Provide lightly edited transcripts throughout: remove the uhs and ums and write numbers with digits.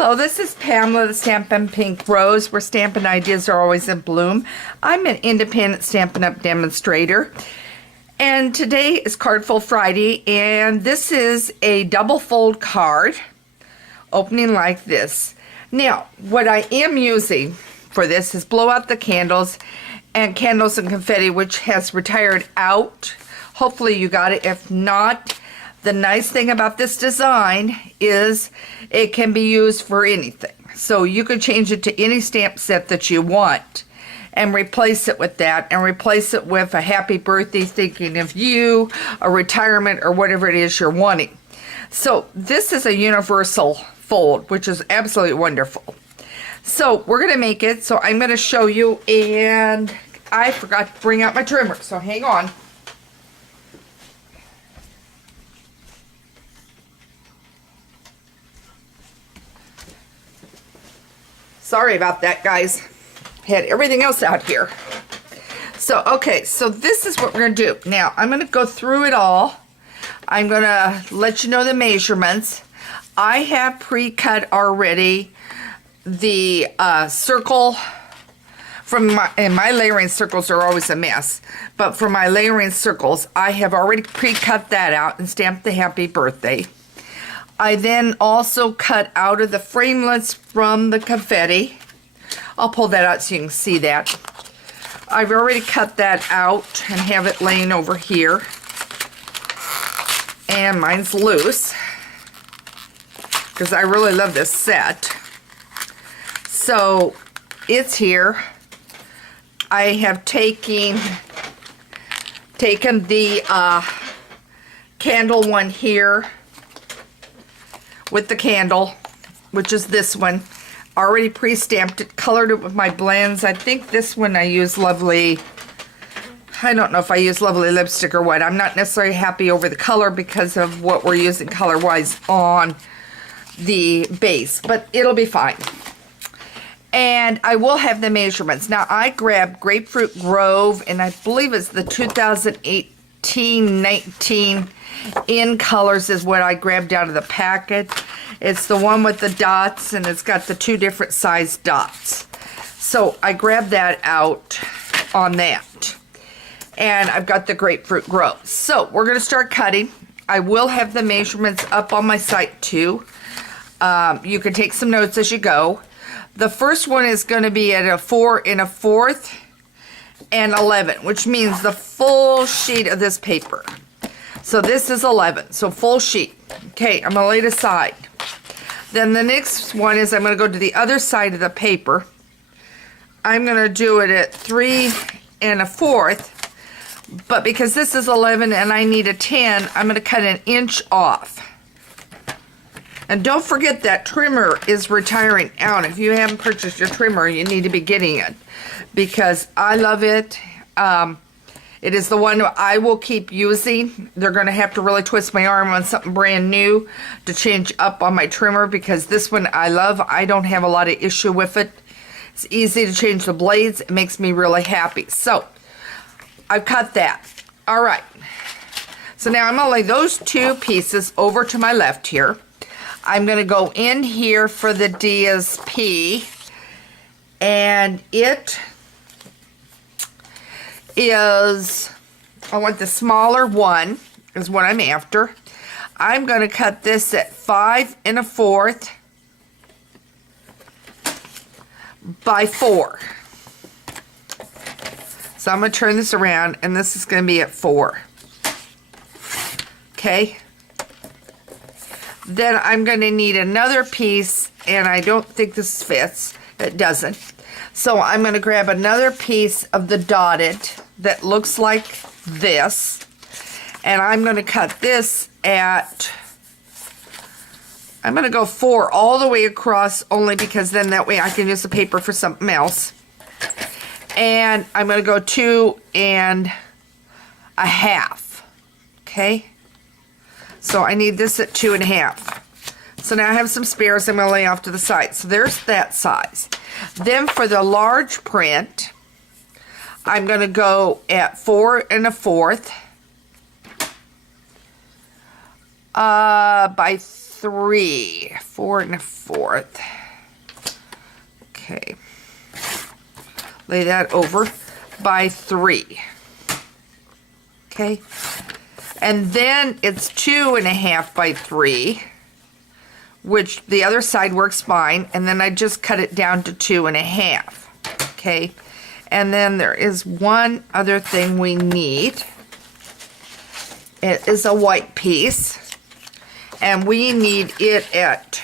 Hello, this is Pamela, the Stampin' Pink Rose, where stampin' ideas are always in bloom. I'm an independent Stampin' Up! Demonstrator, and today is Cardful Friday, and this is a double fold card, opening like this. Now, what I am using for this is Blow Out the Candles and Candles and Confetti, which has retired out. Hopefully you got it. If not, the nice thing about this design is it can be used for anything. So you could change it to any stamp set that you want and replace it with that, and replace it with a happy birthday thinking of you, a retirement, or whatever it is you're wanting. So this is a universal fold, which is absolutely wonderful. So we're going to make it. So I'm going to show you, and I forgot to bring out my trimmer, so hang on. Sorry about that, guys. Had everything else out here. So, okay, so this is what we're going to do. Now, I'm going to go through it all. I'm going to let you know the measurements. I have pre-cut already the circle from my layering circles are always a mess. But for my layering circles, I have already pre-cut that out and stamped the happy birthday. I then also cut out of the framelits from the confetti. I'll pull that out so you can see that. I've already cut that out and have it laying over here. And mine's loose, because I really love this set. So it's here. I have taken the candle one here with the candle, which is this one. Already pre-stamped it, colored it with my blends. I think this one I use Lovely, I don't know if I use Lovely lipstick or what. I'm not necessarily happy over the color because of what we're using color-wise on the base, but it'll be fine. And I will have the measurements. Now, I grabbed Grapefruit Grove, and I believe it's the 2018-19 in colors is what I grabbed out of the packet. It's the one with the dots, and it's got the two different size dots. So I grabbed that out on that. And I've got the Grapefruit Grove. So we're going to start cutting. I will have the measurements up on my site too. You can take some notes as you go. The first one is going to be at a 4 1/4 and 11, which means the full sheet of this paper. So this is 11, so full sheet. Okay, I'm going to lay it aside. Then the next one is I'm going to go to the other side of the paper. I'm going to do it at 3 1/4, but because this is 11 and I need a 10, I'm going to cut an inch off. And don't forget that trimmer is retiring out. If you haven't purchased your trimmer, you need to be getting it, because I love it. It is the one I will keep using. They're going to have to really twist my arm on something brand new to change up on my trimmer, because this one I love. I don't have a lot of issue with it. It's easy to change the blades. It makes me really happy. So I've cut that. All right. So now I'm going to lay those two pieces over to my left here. I'm going to go in here for the DSP, and it is, I want the smaller one is what I'm after. I'm going to cut this at 5 1/4 by 4. So I'm going to turn this around, and this is going to be at 4. Okay. Then I'm going to need another piece, and I don't think this fits. It doesn't. So I'm going to grab another piece of the dotted that looks like this, and I'm going to cut this at, I'm going to go 4 all the way across, only because then that way I can use the paper for something else. And I'm going to go 2 1/2. Okay. So I need this at 2 1/2. So now I have some spares I'm going to lay off to the side. So there's that size. Then for the large print, I'm going to go at 4 1/4 by 3, 4 1/4. Okay. Lay that over by 3. Okay. And then it's 2 1/2 by 3, which the other side works fine. And then I just cut it down to 2 1/2. Okay. And then there is one other thing we need. It is a white piece. And we need it at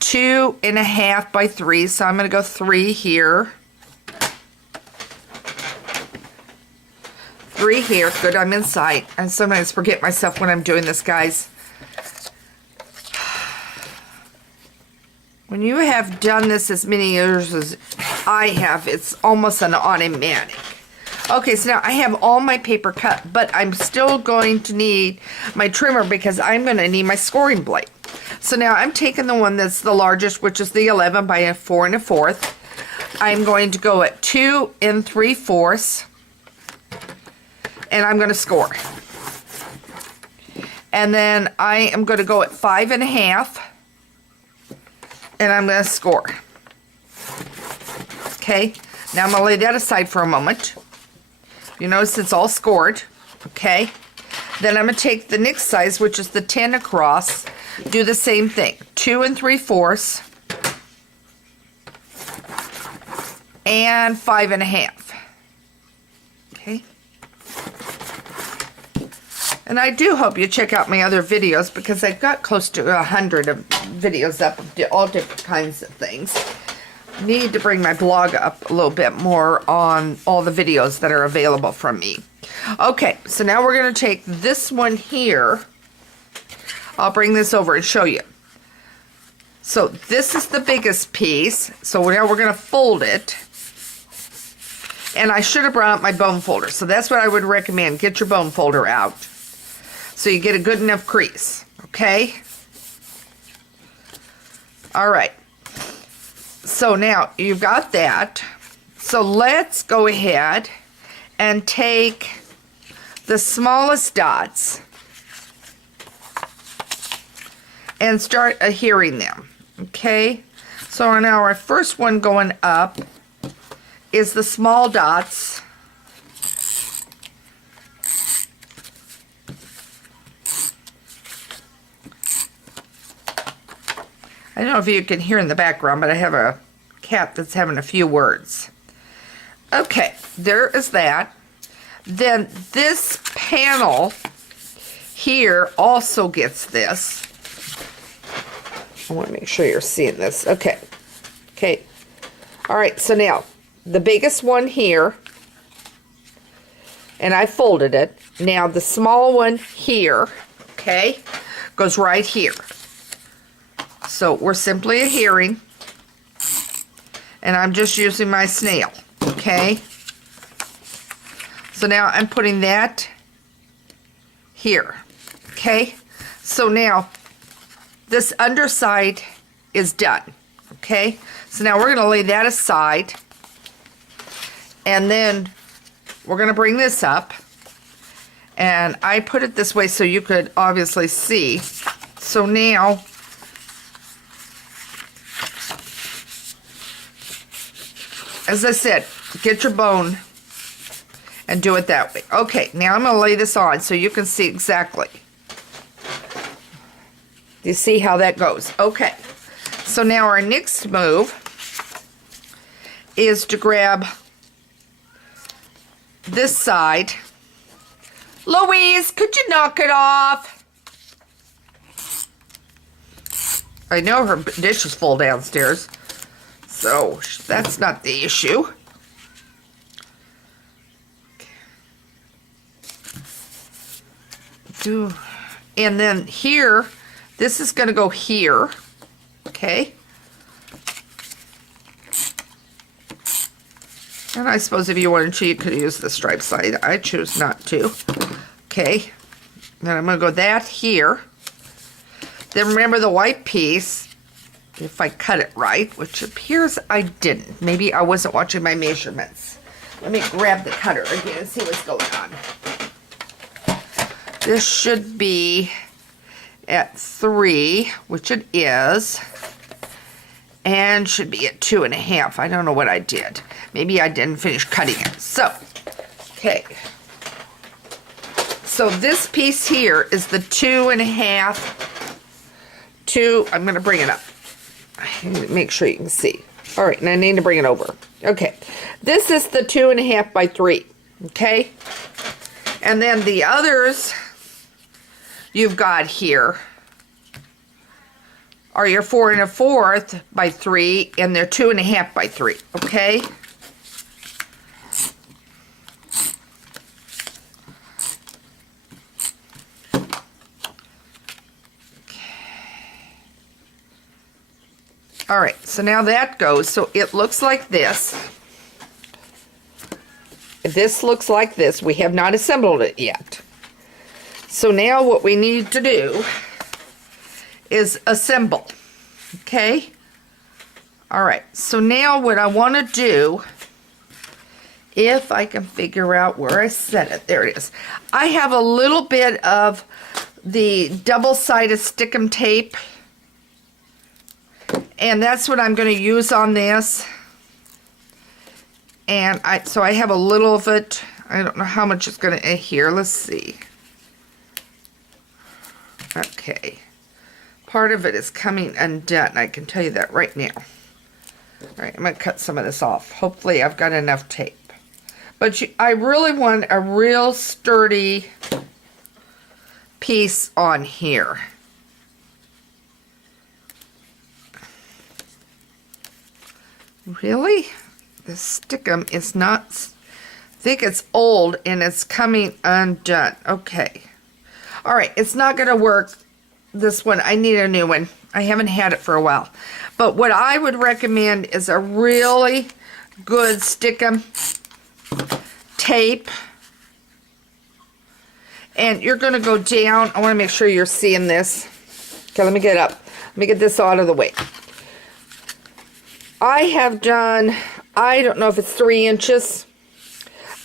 2 1/2 by 3. So I'm going to go 3 here. 3 here. Good, I'm in sight. I sometimes forget myself when I'm doing this, guys. When you have done this as many years as I have, it's almost an automatic. Okay, so now I have all my paper cut, but I'm still going to need my trimmer because I'm going to need my scoring blade. So now I'm taking the one that's the largest, which is the 11 by 4 1/4. I'm going to go at 2 3/4, and I'm going to score. And then I am going to go at 5 1/2. And I'm going to score. Okay, now I'm going to lay that aside for a moment. You notice it's all scored. Okay, then I'm going to take the next size, which is the 10 across, do the same thing. 2 3/4 and 5 1/2. Okay. And I do hope you check out my other videos because I've got close to 100 of videos up of all different kinds of things. Need to bring my blog up a little bit more on all the videos that are available from me. Okay, so now we're going to take this one here. I'll bring this over and show you. So this is the biggest piece. So now we're going to fold it. And I should have brought out my bone folder. So that's what I would recommend. Get your bone folder out, so you get a good enough crease, okay? All right. So now you've got that. So let's go ahead and take the smallest dots and start adhering them, okay? So now our first one going up is the small dots. I don't know if you can hear in the background, but I have a cat that's having a few words. Okay, there is that. Then this panel here also gets this. I want to make sure you're seeing this. Okay. Okay. All right, so now the biggest one here, and I folded it. Now the small one here, okay, goes right here. So we're simply adhering, and I'm just using my snail, okay? So now I'm putting that here, okay? So now this underside is done, okay? So now we're going to lay that aside, and then we're going to bring this up, and I put it this way so you could obviously see. So now as I said, get your bone and do it that way. Okay, now I'm going to lay this on so you can see exactly. You see how that goes? Okay, so now our next move is to grab this side. Louise, could you knock it off? I know her dish is full downstairs, so that's not the issue. And then here, this is going to go here, okay? And I suppose if you wanted to, you could use the stripe side. I choose not to. Okay. Then I'm going to go that here. Then remember the white piece, if I cut it right, which appears I didn't. Maybe I wasn't watching my measurements. Let me grab the cutter again and see what's going on. This should be at 3, which it is, and should be at 2.5. I don't know what I did. Maybe I didn't finish cutting it. So, okay. So this piece here is the 2.5 to, I'm going to bring it up. Make sure you can see. All right, and I need to bring it over. Okay, this is the 2.5 by 3. Okay, and then the others you've got here are your 4 1/4 by 3, and they're 2.5 by 3. Okay. All right, so now that goes, so it looks like this. This looks like this. We have not assembled it yet. So now what we need to do is assemble, okay? All right, so now what I want to do, if I can figure out where I set it, there it is. I have a little bit of the double-sided Stickum tape, and that's what I'm going to use on this. And so I have a little of it. I don't know how much it's going to here. Let's see. Okay. Part of it is coming undone. I can tell you that right now. All right, I'm going to cut some of this off. Hopefully I've got enough tape. But I really want a real sturdy piece on here. Really? The Stickum is not, I think it's old and it's coming undone. Okay. All right, it's not going to work, this one. I need a new one. I haven't had it for a while. But what I would recommend is a really good Stickum tape. And you're going to go down. I want to make sure you're seeing this. Okay, let me get up. Let me get this out of the way. I have done, I don't know if it's 3 inches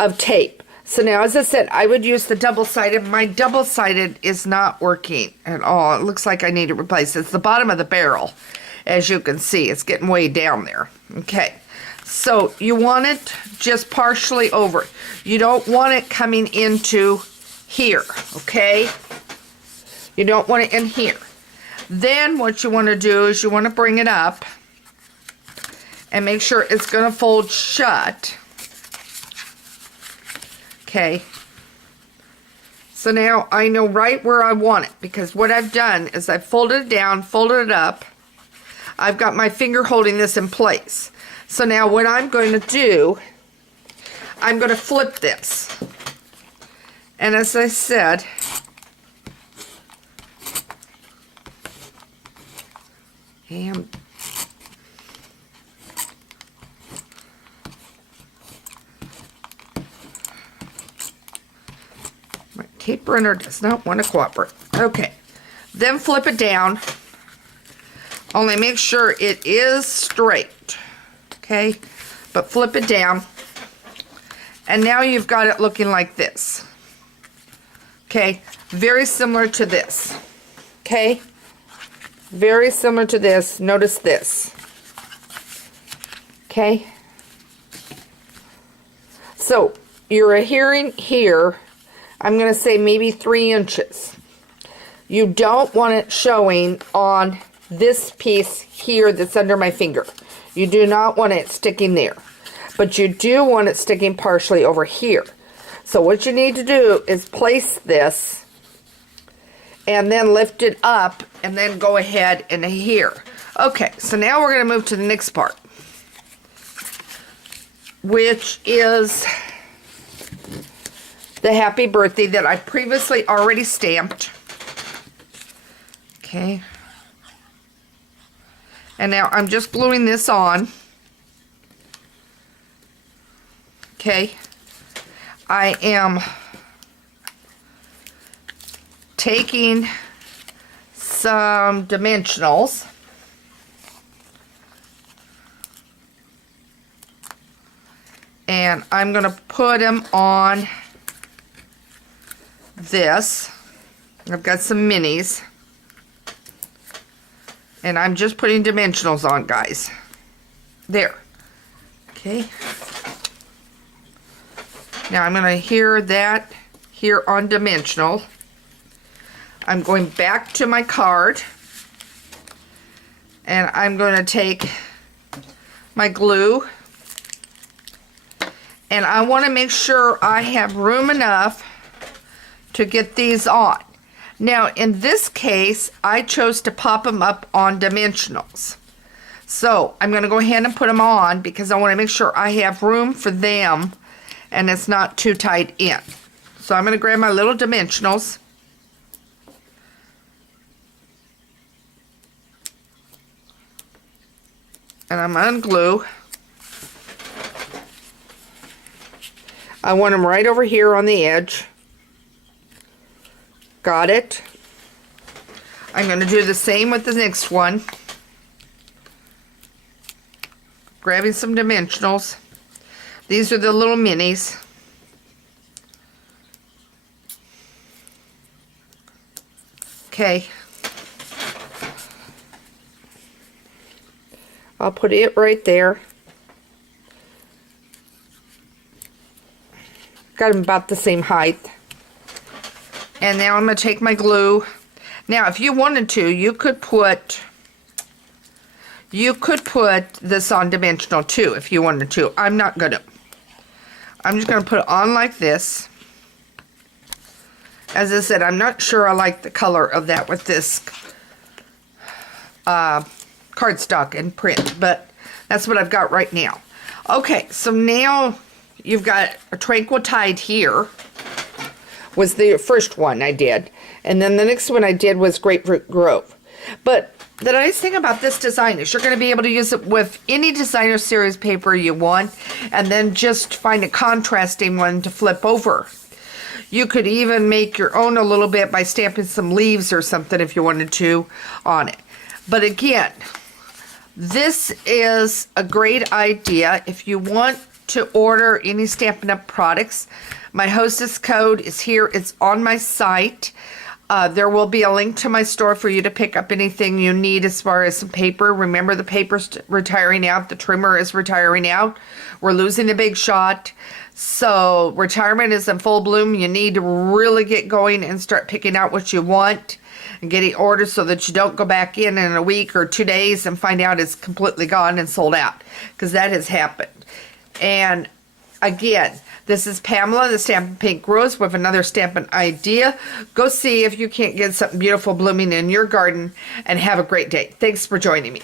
of tape. So now, as I said, I would use the double-sided. My double-sided is not working at all. It looks like I need to replace it. It's the bottom of the barrel, as you can see. It's getting way down there. Okay, so you want it just partially over. You don't want it coming into here, okay? You don't want it in here. Then what you want to do is you want to bring it up and make sure it's going to fold shut. Okay. So now I know right where I want it, because what I've done is I've folded it down, folded it up. I've got my finger holding this in place. So now what I'm going to do, I'm going to flip this. And as I said, and my tape runner does not want to cooperate. Okay, then flip it down. Only make sure it is straight. Okay, but flip it down. And now you've got it looking like this. Okay, very similar to this. Okay, very similar to this. Notice this. Okay, so you're adhering here. I'm going to say maybe 3 inches. You don't want it showing on this piece here that's under my finger. You do not want it sticking there. But you do want it sticking partially over here. So what you need to do is place this and then lift it up and then go ahead and here. Okay, so now we're going to move to the next part, which is the happy birthday that I previously already stamped. Okay. And now I'm just gluing this on. Okay. I am taking some dimensionals. And I'm going to put them on this. I've got some minis. And I'm just putting dimensionals on, guys. There. Okay. Now I'm going to hear that here on dimensional. I'm going back to my card. And I'm going to take my glue. And I want to make sure I have room enough to get these on. Now, in this case, I chose to pop them up on dimensionals. So, I'm going to go ahead and put them on because I want to make sure I have room for them and it's not too tight in. So, I'm going to grab my little dimensionals. And I'm going to unglue. I want them right over here on the edge. Got it. I'm going to do the same with the next one. Grabbing some dimensionals. These are the little minis. Okay. I'll put it right there. Got them about the same height. And now I'm going to take my glue. Now, if you wanted to, you could put this on dimensional too, if you wanted to. I'm not going to. I'm just going to put it on like this. As I said, I'm not sure I like the color of that with this cardstock and print, but that's what I've got right now. Okay, so now you've got a Tranquil Tide here. Was the first one I did. And then the next one I did was Grapefruit Grove. But the nice thing about this design is you're going to be able to use it with any designer series paper you want, and then just find a contrasting one to flip over. You could even make your own a little bit by stamping some leaves or something if you wanted to on it. But again, this is a great idea if you want to order any Stampin' Up! Products. My hostess code is here. It's on my site. There will be a link to my store for you to pick up anything you need as far as some paper. Remember, the paper's retiring out. The trimmer is retiring out. We're losing a big shot. So retirement is in full bloom. You need to really get going and start picking out what you want and getting orders so that you don't go back in a week or 2 days and find out it's completely gone and sold out, because that has happened. And again, this is Pamela, the Stampin' Pink Rose, with another Stampin' idea. Go see if you can't get something beautiful blooming in your garden, and have a great day. Thanks for joining me.